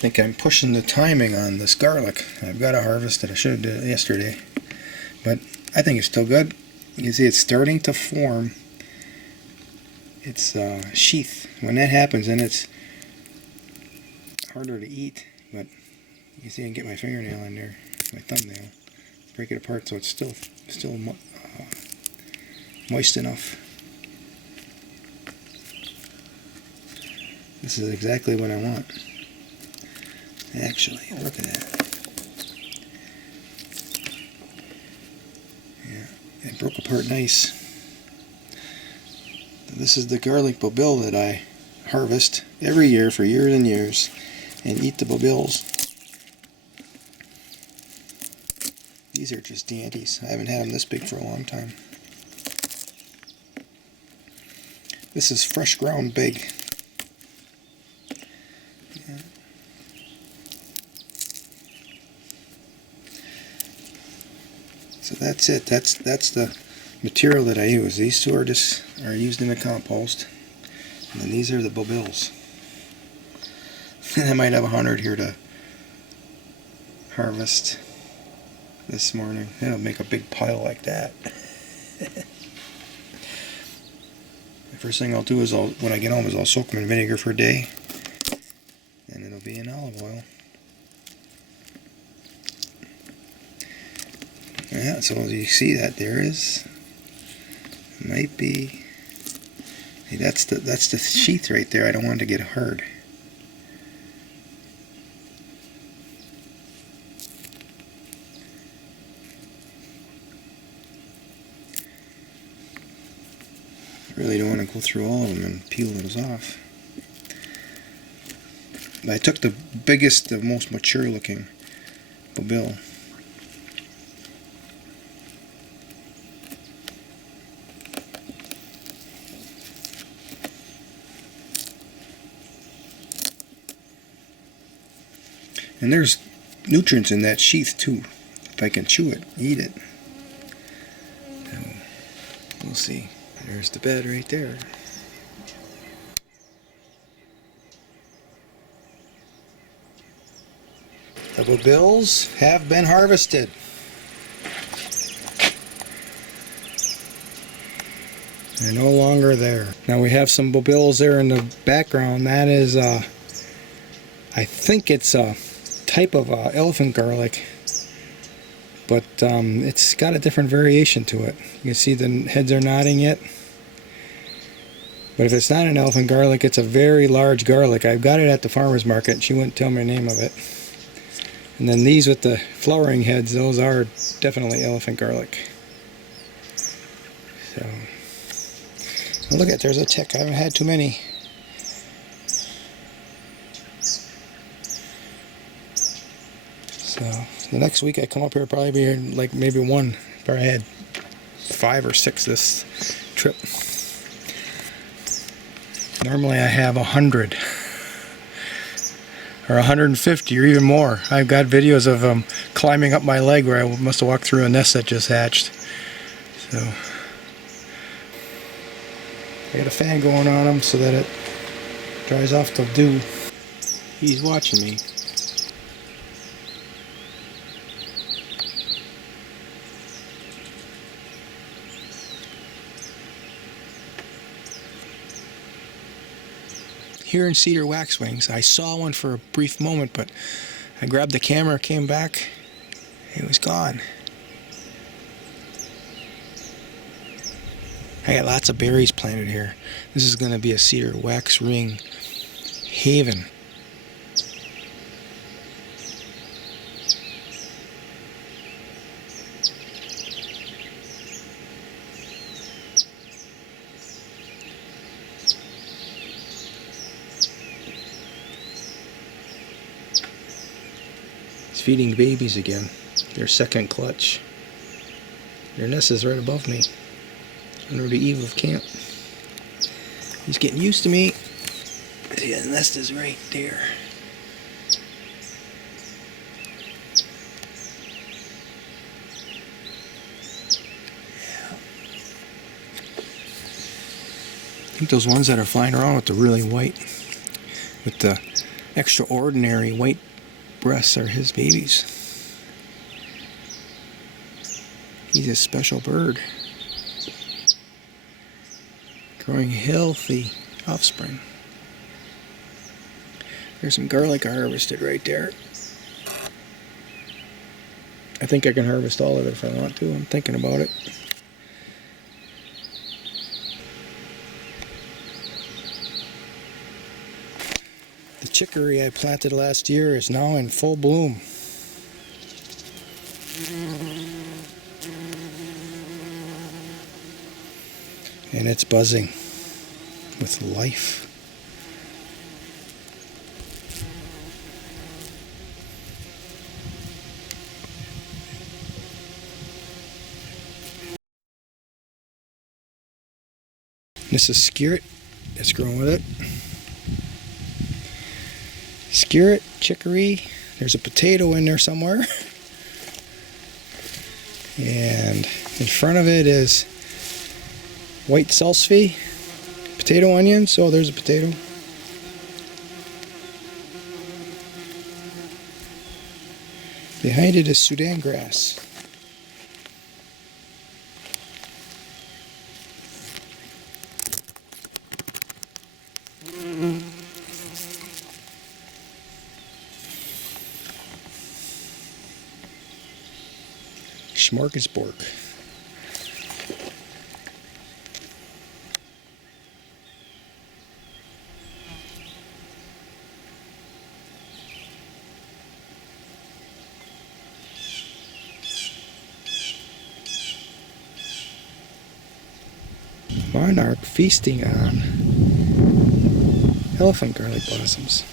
think I'm pushing the timing on this garlic. I've got to harvest it. I should have did it yesterday, but I think it's still good. You can see it's starting to form its sheath. When that happens, then it's harder to eat. But you can see I can get my fingernail in there, my thumbnail, break it apart so it's still moist enough. This is exactly what I want. Actually, look at that. Yeah, it broke apart nice. This is the garlic bobil that I harvest every year for years and years and eat the bobils. These are just dandies. I haven't had them this big for a long time. This is fresh ground big. Yeah. So that's it. That's the material that I use. These two are used in the compost, and then these are the bobils. And I might have 100 here to harvest this morning. It'll make a big pile like that. The first thing I'll do is when I get home I'll soak them in vinegar for a day, and it'll be in olive oil. Yeah, so as you see that might be, see, that's the sheath right there. I don't want it to get hard. I really don't want to go through all of them and peel those off. But I took the biggest, the most mature looking bobil. And there's nutrients in that sheath too. If I can chew it, eat it. So, we'll see. There's the bed right there. The bobils have been harvested. They're no longer there. Now we have some bobils there in the background. That is, I think it's a type of elephant garlic, but it's got a different variation to it. You can see the heads are nodding yet. But if it's not an elephant garlic, it's a very large garlic. I've got it at the farmer's market. She wouldn't tell me the name of it. And then these with the flowering heads, those are definitely elephant garlic. So, oh, look at, there's a tick. I haven't had too many. So the next week I come up here, probably be here like maybe one. Probably had 5 or 6 this trip. Normally I have 100 or 150 or even more. I've got videos of them climbing up my leg where I must have walked through a nest that just hatched. So I got a fan going on them so that it dries off the dew. He's watching me. Here in Cedar Wax Wings, I saw one for a brief moment, but I grabbed the camera, came back, it was gone. I got lots of berries planted here. This is going to be a cedar wax ring haven. Feeding babies again. Their second clutch. Their nest is right above me, under the eave of camp. He's getting used to me. See, the nest is right there. Yeah. I think those ones that are flying around with the really white, with the extraordinary white breasts are his babies. He's a special bird, growing healthy offspring. There's some garlic I harvested right there. I think I can harvest all of it if I want to. I'm thinking about it. The chicory I planted last year is now in full bloom. And it's buzzing with life. This is skirret that's growing with it. Skirret, chicory, there's a potato in there somewhere. And in front of it is white salsify, potato onions. Oh, there's a potato. Behind it is Sudan grass. Smorgasbord. Monarch feasting on elephant garlic blossoms.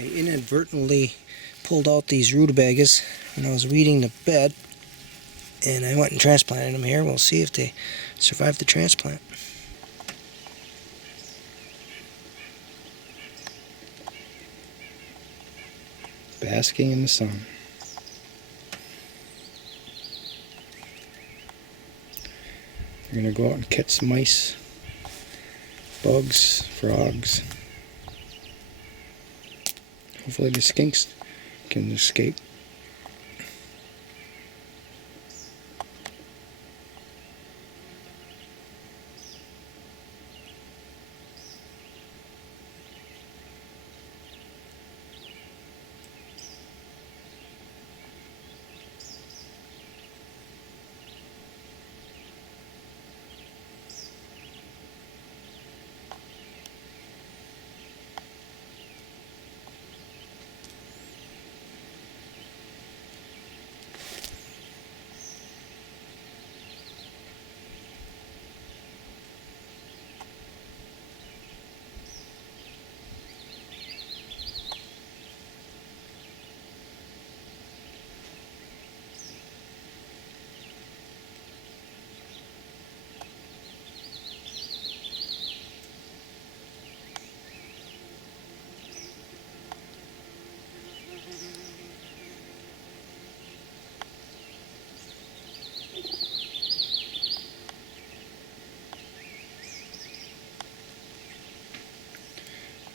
I inadvertently pulled out these rutabagas when I was weeding the bed, and I went and transplanted them here. We'll see if they survive the transplant. Basking in the sun. We're going to go out and catch some mice, bugs, frogs. Hopefully the skinks can escape.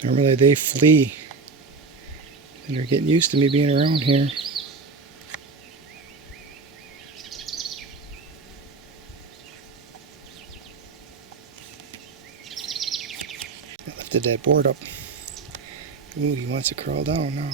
Normally they flee, and they're getting used to me being around here. I lifted that board up. Ooh, he wants to crawl down now.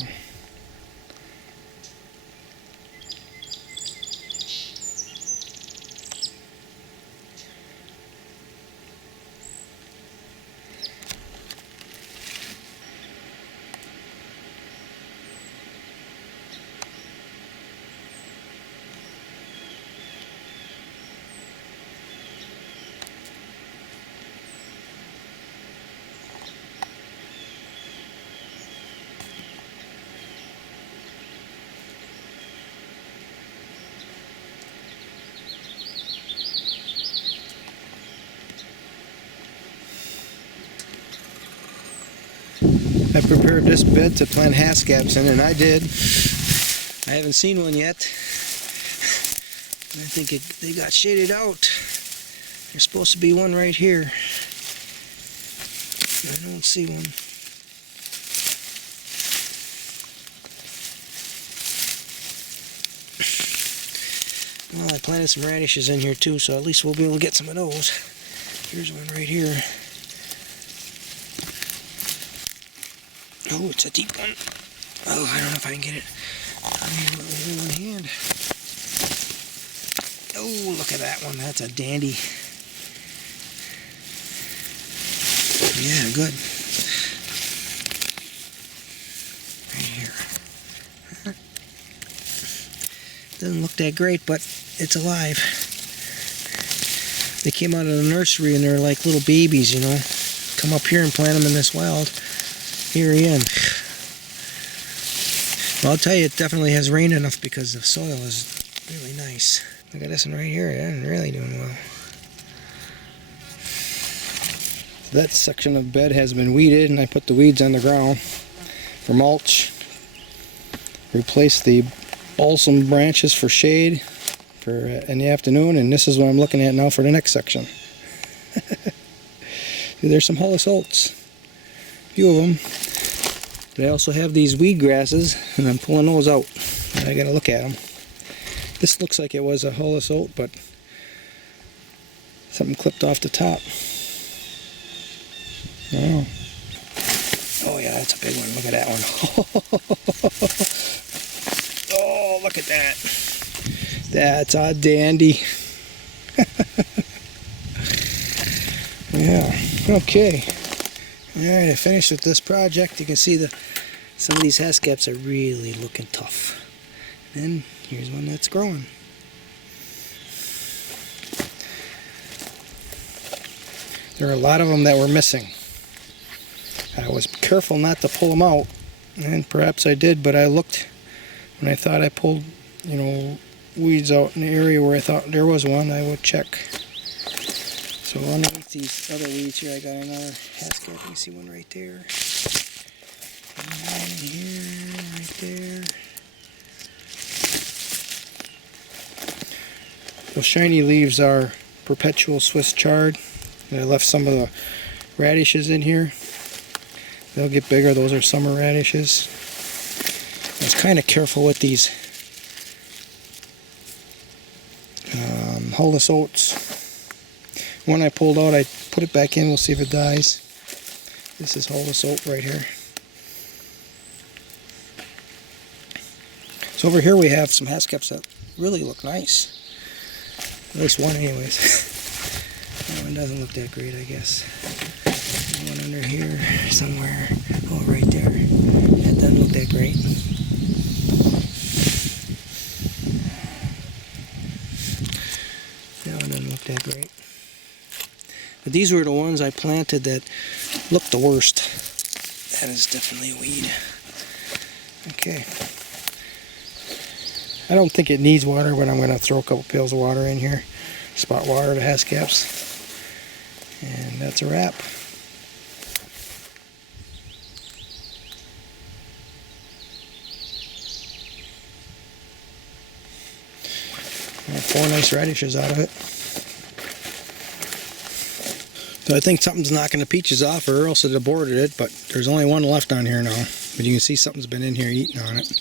I prepared this bed to plant hascaps in, and I did. I haven't seen one yet. I think they got shaded out. There's supposed to be one right here. I don't see one. Well, I planted some radishes in here too, so at least we'll be able to get some of those. Here's one right here. Oh, it's a deep one. Oh, I don't know if I can get it in one hand. Oh, look at that one. That's a dandy. Yeah, good. Right here. Doesn't look that great, but it's alive. They came out of the nursery and they're like little babies, you know. Come up here and plant them in this wild area. Well, I'll tell you, it definitely has rained enough because the soil is really nice. Look at this one right here. That's really doing well. That section of bed has been weeded, and I put the weeds on the ground for mulch. Replaced the balsam branches for shade for in the afternoon, and this is what I'm looking at now for the next section. There's some Hollis oats, a few of them. But I also have these weed grasses, and I'm pulling those out. I gotta look at them. This looks like it was a Hollis oat, but something clipped off the top. Oh. Oh yeah, that's a big one. Look at that one. Oh, look at that. That's a dandy. Yeah, okay. Alright, I finished with this project. You can see some of these hascaps are really looking tough. And here's one that's growing. There are a lot of them that were missing. I was careful not to pull them out, and perhaps I did, but I looked when I thought I pulled, you know, weeds out in the area where I thought there was one. I would check. So underneath these other weeds here, I got another hascap. You can see one right there. And one in here, right there. Those shiny leaves are perpetual Swiss chard. And I left some of the radishes in here. They'll get bigger. Those are summer radishes. I was kind of careful with these Hollis oats. One I pulled out, I put it back in. We'll see if it dies. This is Hollis oat right here. So over here we have some hascaps that really look nice. At least one anyways. That one doesn't look that great, I guess. One under here somewhere. Oh, right there. That doesn't look that great. That one doesn't look that great. But these were the ones I planted that looked the worst. That is definitely a weed. Okay. I don't think it needs water, but I'm going to throw a couple pails of water in here. Spot water to hascaps. And that's a wrap. 4 nice radishes out of it. So I think something's knocking the peaches off, or else it aborted it, but there's only one left on here now. But you can see something's been in here eating on it.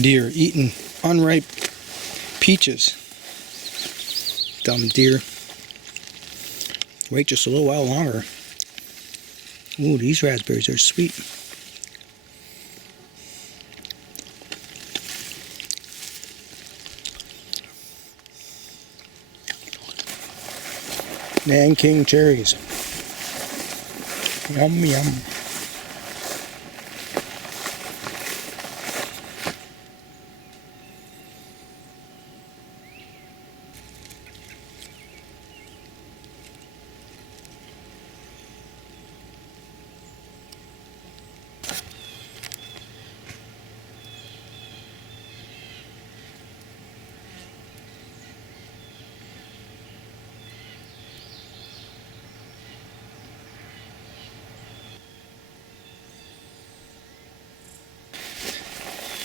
Deer eating unripe peaches. Dumb deer. Wait just a little while longer. Ooh, these raspberries are sweet. Nanking cherries. Yum, yum.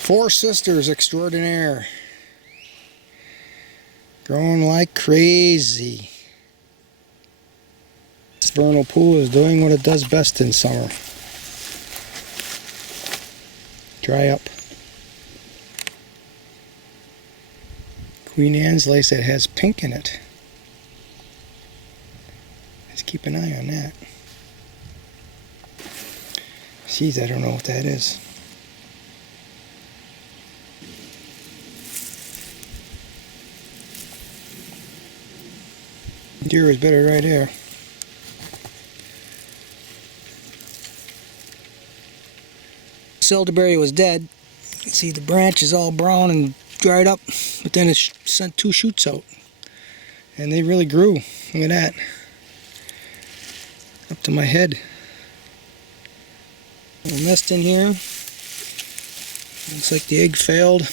Four sisters extraordinaire. Growing like crazy. This vernal pool is doing what it does best in summer. Dry up. Queen Anne's lace that has pink in it. Let's keep an eye on that. Geez, I don't know what that is. Deer is better right here. This elderberry was dead. You can see the branch is all brown and dried up, but then it sent two shoots out. And they really grew. Look at that. Up to my head. Little nest in here. Looks like the egg failed.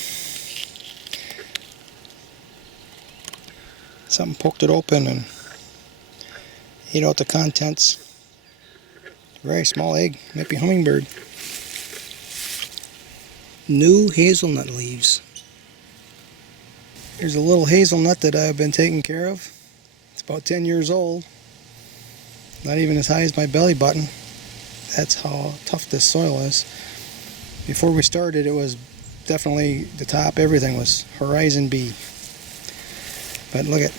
Something poked it open and ate out the contents. Very small egg. Might be hummingbird. New hazelnut leaves. Here's a little hazelnut that I've been taking care of. It's about 10 years old. Not even as high as my belly button. That's how tough this soil is. Before we started, it was definitely the top. Everything was Horizon B. But look at,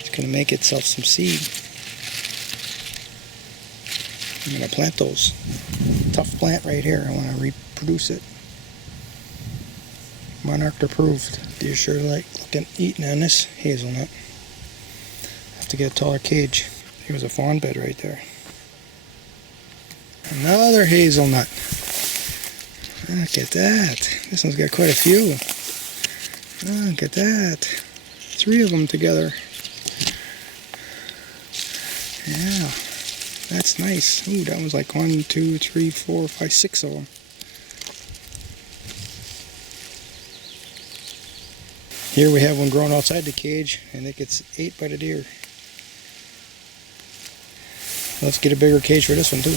it's going to make itself some seed. I'm going to plant those. Tough plant right here. I want to reproduce it. Monarch approved. Deer sure like eating on this hazelnut. Have to get a taller cage. Here's a fawn bed right there. Another hazelnut. Look at that. This one's got quite a few. Look at that. 3 of them together. Yeah. That's nice. Ooh, that one's like 1, 2, 3, 4, 5, 6 of them. Here we have one growing outside the cage, and it gets ate by the deer. Let's get a bigger cage for this one too.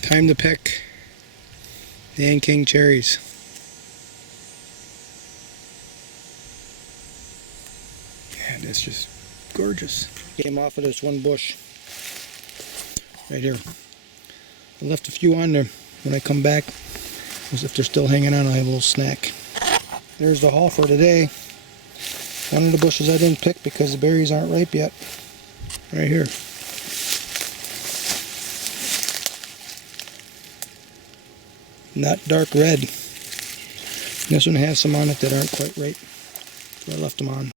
Time to pick Dan King cherries. And it's just gorgeous. Came off of this one bush right here. I left a few on there. When I come back, as if they're still hanging on, I'll have a little snack. There's the haul for today. One of the bushes I didn't pick because the berries aren't ripe yet. Right here. Not dark red. This one has some on it that aren't quite ripe, so I left them on.